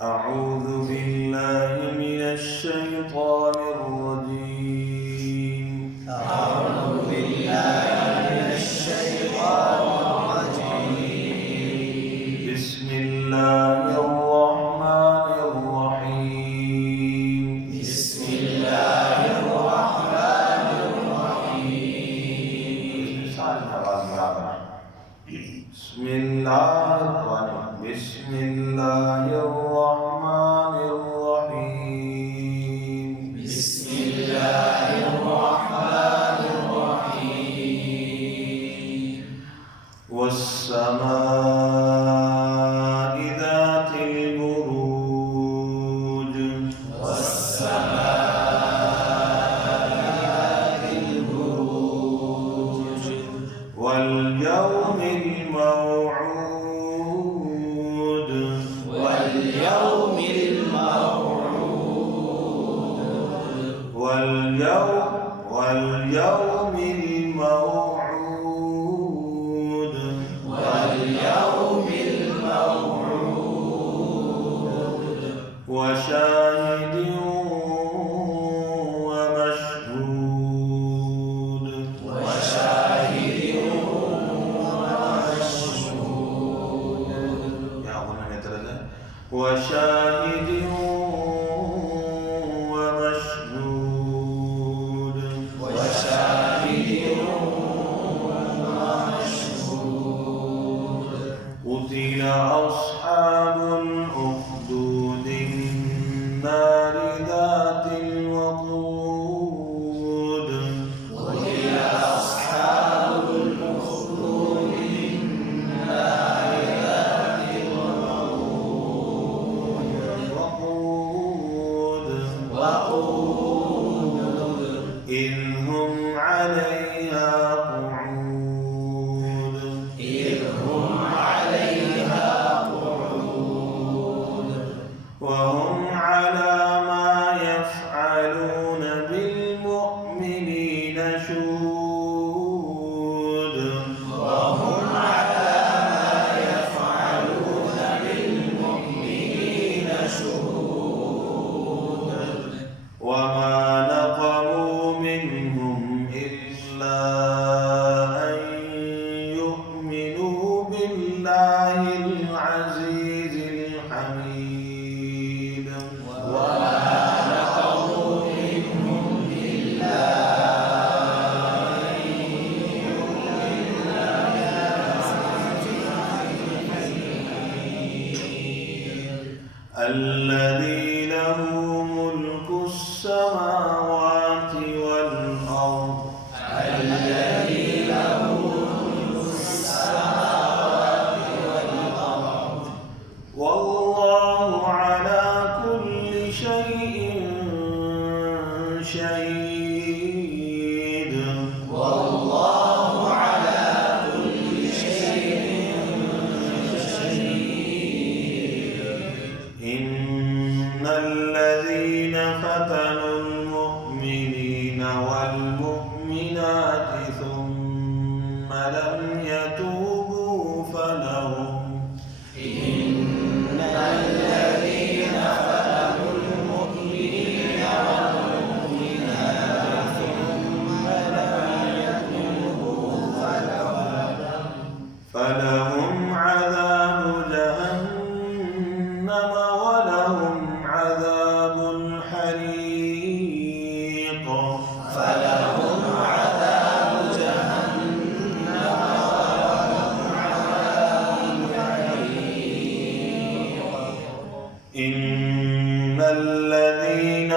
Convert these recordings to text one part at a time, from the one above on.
أعوذ بالله من الشيطان الرجيم. أعوذ بالله من الشيطان الرجيم. بسم الله الرحمن الرحيم. بسم الله الرحمن الرحيم. بسم الله الرحمن الرحيم. بسم الله الرحمن الرحيم. والسماء ذات البروج. والسماء ذات البروج. واليوم الموعود. واليوم الموعود. واليوم الموعود. واليوم الموعود. وشاهد ومشهود. وشاهد ومشهود. يا أظن مثلا وشاهد ومشهود. وشاهد ومشهود. قتل أصحاب الأخدود النار ذات الوقود. قتل أصحاب الأخدود النار ذات الوقود. إذ هم عليها قعود. إذ هم عليها قعود. وهم على ما يفعلون بالمؤمنين شهود. وهم على ما يفعلون بالمؤمنين شهود. وما نقموا منهم إلا أن يؤمنوا بالله العزيز الحميد. وما نقموا منهم إلا أن الذي له ملك السماوات والأرض. الذي له ملك السماوات والأرض. والله على كل شيء شهيد. والله على كل شيء شهيد. إن الذين فتنوا المؤمنين والمؤمنات ثم لم يتوبوا فلهم إن الذين فتنوا المؤمنين والمؤمنات ثم لم يتوبوا فلهم عذاب جهنم ولهم عذاب الحريق. فلهم عذاب جهنم ولهم عذاب الحريق. إن الذين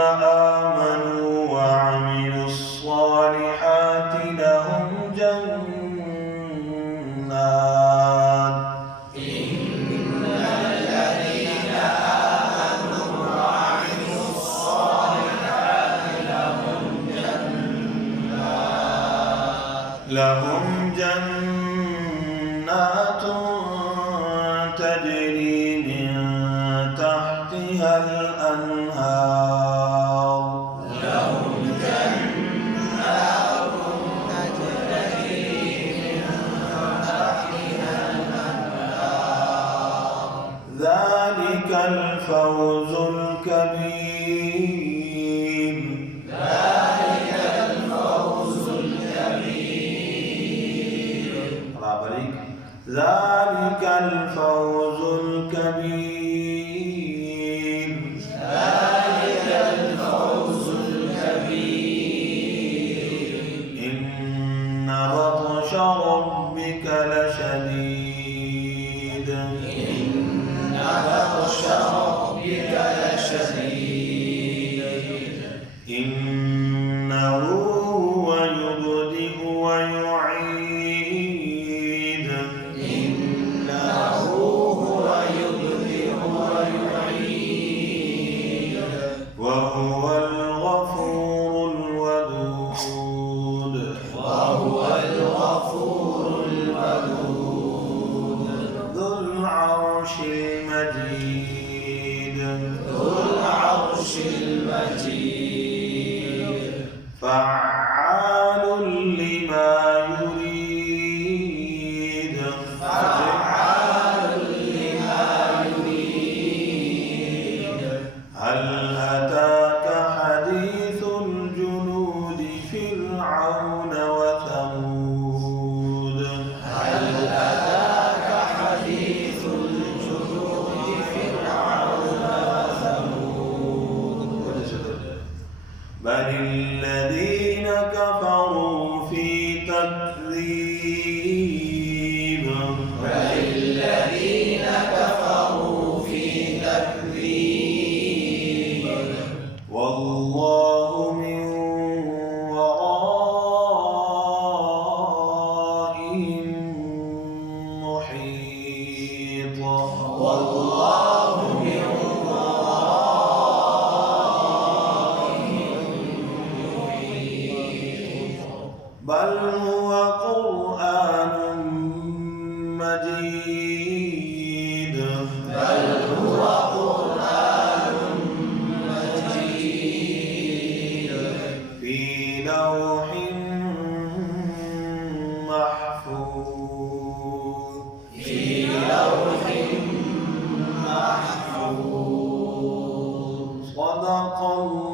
آمنوا وعملوا الصالحات لهم جنات. إن الذين آمنوا وعملوا الصالحات لهم جنات تجري من تحتها الأنهار. لهم جنات تجري من تحتها الأنهار. ذلك الفوز الكبير. ذلك الفوز الكبير. الله يبارك. ذلك الفوز الكبير. ذلك الفوز الكبير. إن بطش ربك لشديد. إن بطش ربك لشديد. إنه هو يبدئ ويعيد. إنه هو يبدئ ويعيد. وهو الغفور الودود. وهو الغفور الودود. ذو العرش المجيد. ذو العرش المجيد. فعال لما يريد. فعال لما يريد. هل أتاك حديث الجنود فرعون وثمود. هل أتاك حديث الجنود فرعون وثمود. بل الذين كفروا في تكذيب. بل الذين كفروا في تكذيب. والله من ورائهم محيط. والله من ورائهم محيط. بل هو قرآن مجيد. بل هو قرآن مجيد. في لوح محفوظ. في لوح محفوظ. صدق الله